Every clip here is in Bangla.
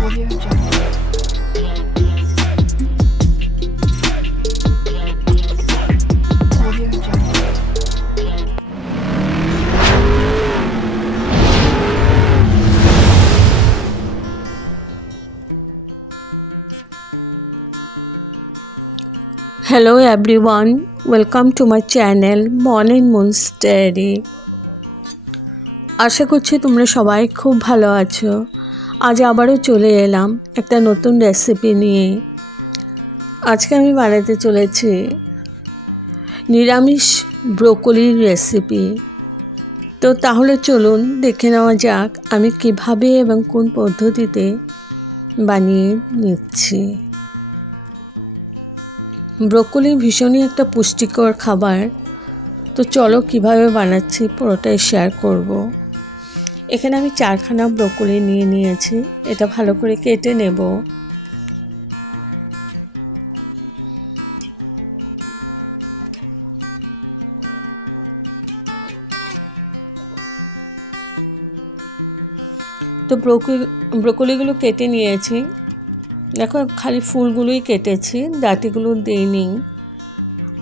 Audio Jungle. Audio Jungle. Hello everyone, welcome to my channel Morning Moon's Diary. আশা করছি তোমরা সবাই খুব ভালো আছো। আজ আবারও চলে এলাম একটা নতুন রেসিপি নিয়ে। আজকে আমি বানাতে চলেছি নিরামিষ ব্রোকলির রেসিপি। তো তাহলে চলুন দেখে নেওয়া যাক আমি কিভাবে এবং কোন পদ্ধতিতে বানিয়ে নিচ্ছি। ব্রোকলি ভীষণই একটা পুষ্টিকর খাবার। তো চলো কিভাবে বানাচ্ছি পুরোটাই শেয়ার করব। এখানে আমি 4খানা ব্রোকলি নিয়েছি। এটা ভালো করে কেটে নেব। তো ব্রোকলিগুলো কেটে নিয়েছি। দেখো খালি ফুলগুলোই কেটেছি, ডাঁটিগুলো দিইনি।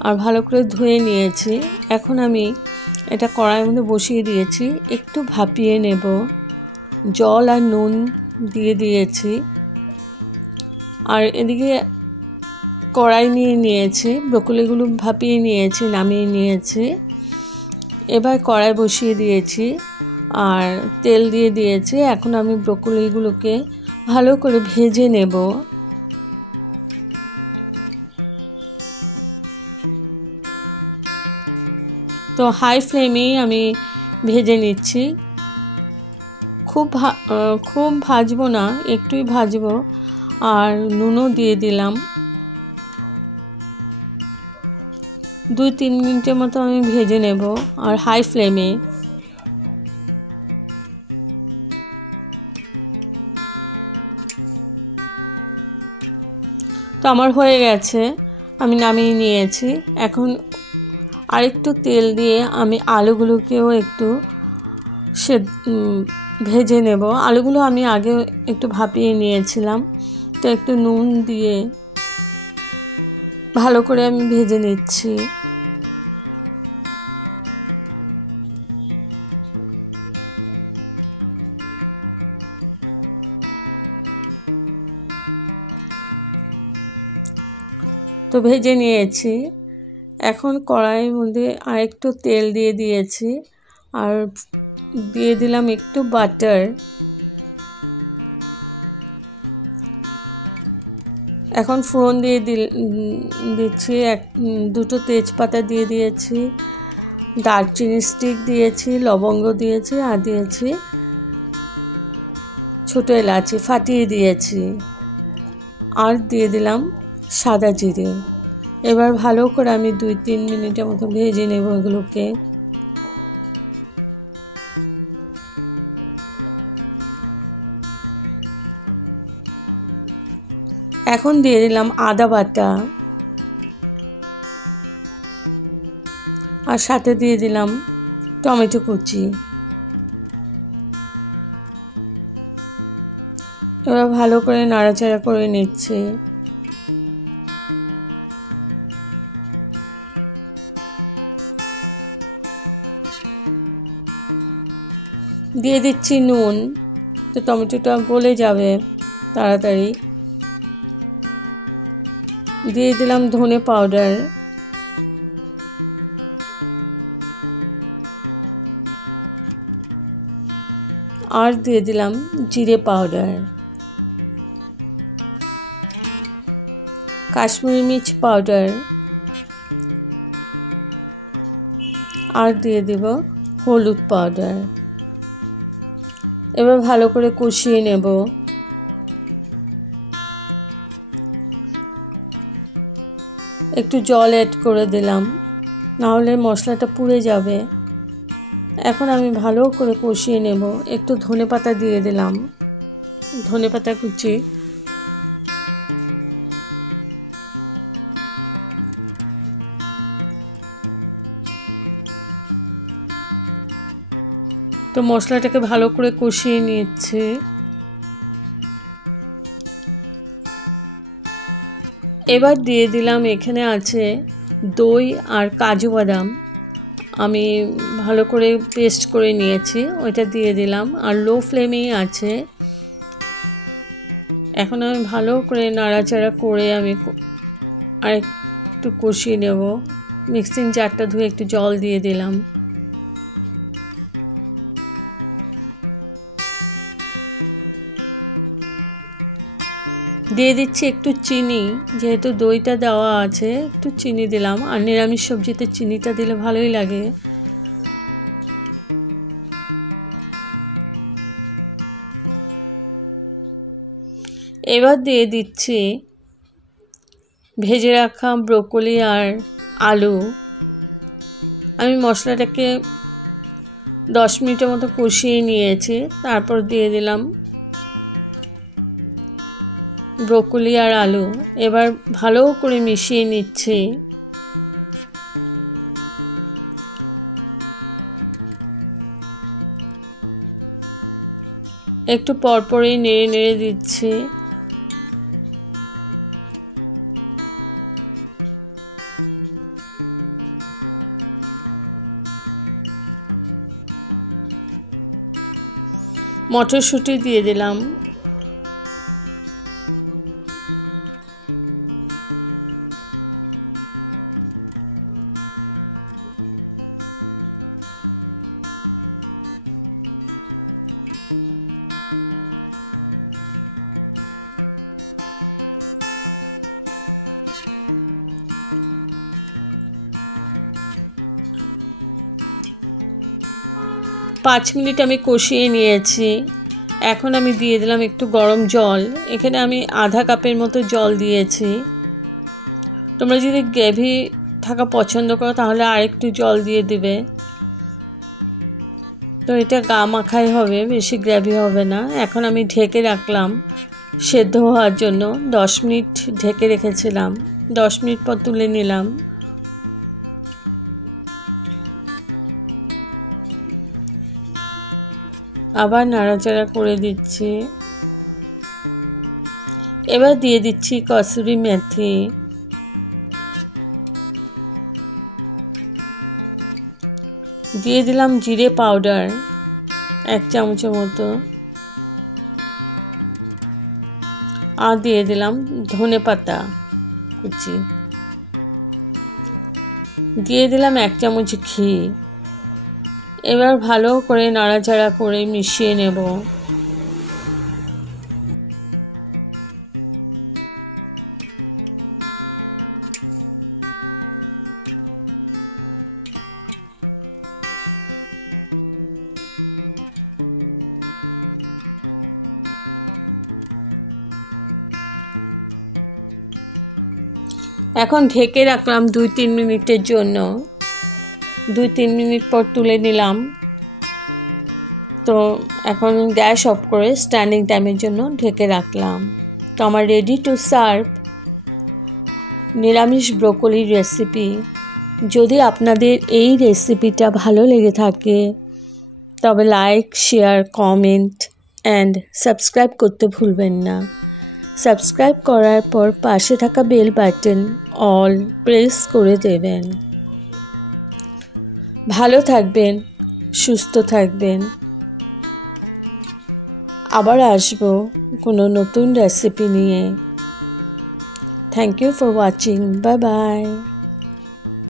আর ভালো করে ধুয়ে নিয়েছি। এখন আমি এটা কড়াইয়ের মধ্যে বসিয়ে দিয়েছি, একটু ভাপিয়ে নেব। জল আর নুন দিয়ে দিয়েছি। আর এদিকে কড়াই নিয়েছি, ব্রোকলিগুলো ভাপিয়ে নিয়েছি, নামিয়ে নিয়েছি। এবার কড়াই বসিয়ে দিয়েছি আর তেল দিয়ে দিয়েছি। এখন আমি ব্রোকলিগুলোকে ভালো করে ভেজে নেব। তো হাই ফ্লেমেই আমি ভেজে নিচ্ছি। খুব ভাজবো না, একটুই ভাজবো। আর নুনও দিয়ে দিলাম। 2-3 মিনিটের মতো আমি ভেজে নেব আর হাই ফ্লেমে। তো আমার হয়ে গেছে, আমি নামিয়ে নিয়েছি। এখন আরেকটু তেল দিয়ে আমি আলুগুলোকেও একটু ভেজে নেব। আলুগুলো আমি আগে একটু ভাপিয়ে নিয়েছিলাম। তো একটু নুন দিয়ে ভালো করে আমি ভেজে নিচ্ছি। তো ভেজে নিয়েছি। এখন কড়াইয়ের মধ্যে আরেকটু তেল দিয়ে দিয়েছি আর দিয়ে দিলাম একটু বাটার। এখন ফোড়ন দিয়ে দিচ্ছি। 2টো তেজপাতা দিয়ে দিয়েছি, দারচিনি স্টিক দিয়েছি, লবঙ্গ দিয়েছি আর দিয়েছি ছোটো এলাচি ফাটিয়ে দিয়েছি। আর দিয়ে দিলাম সাদা জিরে। এবার ভালো করে আমি 2-3 মিনিটের মতো ভেজে নেব এগুলোকে। এখন দিয়ে দিলাম আদা বাটা আর সাথে দিয়ে দিলাম টমেটো কুচি। এবার ভালো করে নাড়াচাড়া করে নিচ্ছি। দিয়ে দিচ্ছি নুন। তো টমেটোটা গলে যাবে তাড়াতাড়ি। দিয়ে দিলাম ধনে পাউডার। আর দিয়ে দিলাম জিরে পাউডার, কাশ্মীরি মির্চ পাউডার। আর দিয়ে দেব হলুদ পাউডার। এবার ভালো করে কষিয়ে নেব। একটু জল অ্যাড করে দিলাম, নাহলে মশলাটা পুড়ে যাবে। এখন আমি ভালো করে কষিয়ে নেব। একটু ধনেপাতা দিয়ে দিলাম, ধনেপাতা কুচি। তো মশলাটাকে ভালো করে কষিয়ে নিচ্ছে। এবার দিয়ে দিলাম, এখানে আছে দই আর কাজু বাদাম, আমি ভালো করে পেস্ট করে নিয়েছি, ওইটা দিয়ে দিলাম। আর লো ফ্লেমেই আছে। এখন আমি ভালো করে নাড়াচাড়া করে আমি আর একটু কষিয়ে নেব। মিক্সিং জারটা ধুয়ে একটু জল দিয়ে দিলাম। দিয়ে দিচ্ছি একটু চিনি, যেহেতু দইটা দেওয়া আছে একটু চিনি দিলাম। আর নিরামিষ সবজিতে চিনিটা দিলে ভালোই লাগে। এবার দিয়ে দিচ্ছি ভেজে রাখা ব্রোকলি আর আলু। আমি মশলাটাকে 10 মিনিটের মতো কষিয়ে নিয়েছি। তারপর দিয়ে দিলাম ব্রোকলি আর আলু। এবার ভালো করে মিশিয়ে নিচ্ছি। একটু পরপরই নেড়ে নেড়ে দিচ্ছি। মটরশুঁটি দিয়ে দিলাম। পাঁচ মিনিট আমি কষিয়ে নিয়েছি। এখন আমি দিয়ে দিলাম একটু গরম জল। এখানে আমি আধা কাপের মতো জল দিয়েছি। তোমরা যদি গ্রেভি থাকা পছন্দ করো তাহলে আরেকটু জল দিয়ে দিবে। তো এটা গা মাখাই হবে, বেশি গ্রেভি হবে না। এখন আমি ঢেকে রাখলাম সেদ্ধ হওয়ার জন্য। 10 মিনিট ঢেকে রেখেছিলাম। 10 মিনিট পর তুলে নিলাম। আবার নাড়াচাড়া করে দিচ্ছি। এবার দিয়ে দিচ্ছি কসুরি মেথি। দিয়ে দিলাম জিরে পাউডার 1 চামচের মতো। আর দিয়ে দিলাম ধনেপাতা কুচি। দিয়ে দিলাম 1 চামচ ঘি। এবার ভালো করে নাড়াচাড়া করে মিশিয়ে নেব। এখন ঢেকে রাখলাম 2-3 মিনিটের জন্য। 2-3 মিনিট পর তুলে নিলাম। তো এখন গ্যাস অফ করে স্ট্যান্ডিং টাইমের জন্য ঢেকে রাখলাম। তো আমার রেডি টু সার্ভ নিরামিষ ব্রোকলির রেসিপি। যদি আপনাদের এই রেসিপিটা ভালো লেগে থাকে তবে like, share, comment and subscribe করতে ভুলবেন না। সাবস্ক্রাইব করার পর পাশে থাকা বেল বাটন অল প্রেস করে দেবেন। ভালো থাকবেন, সুস্থ থাকবেন। আবার আসবো কোনো নতুন রেসিপি নিয়ে। Thank you for watching. Bye by.